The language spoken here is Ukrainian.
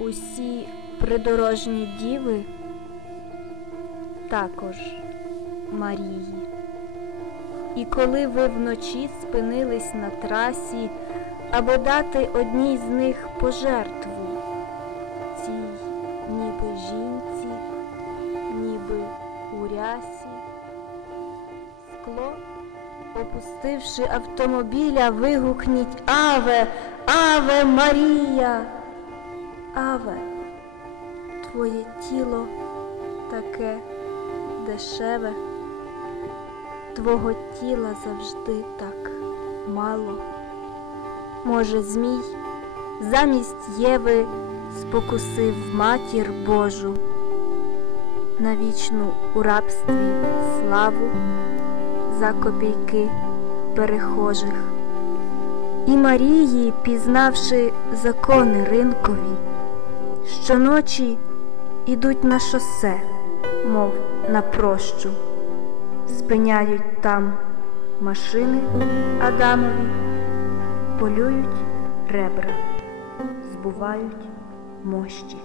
усі придорожні діви також Марії. І коли ви вночі спинились на трасі, аби дати одній з них пожертву, цій ніби жінці, ніби у рясі, скло, опустивши автомобіля, вигукніть Аве, Аве Марія, Аве, твоє тіло таке дешеве, твого тіла завжди так мало. Може, Змій замість Єви спокусив матір Божу на вічну у рабстві славу за копійки перехожих. І Марії, пізнавши закони ринкові, щоночі ідуть на шосе, мов на прощу, спиняють там машини Адамові, полюють ребра, збувають мощі.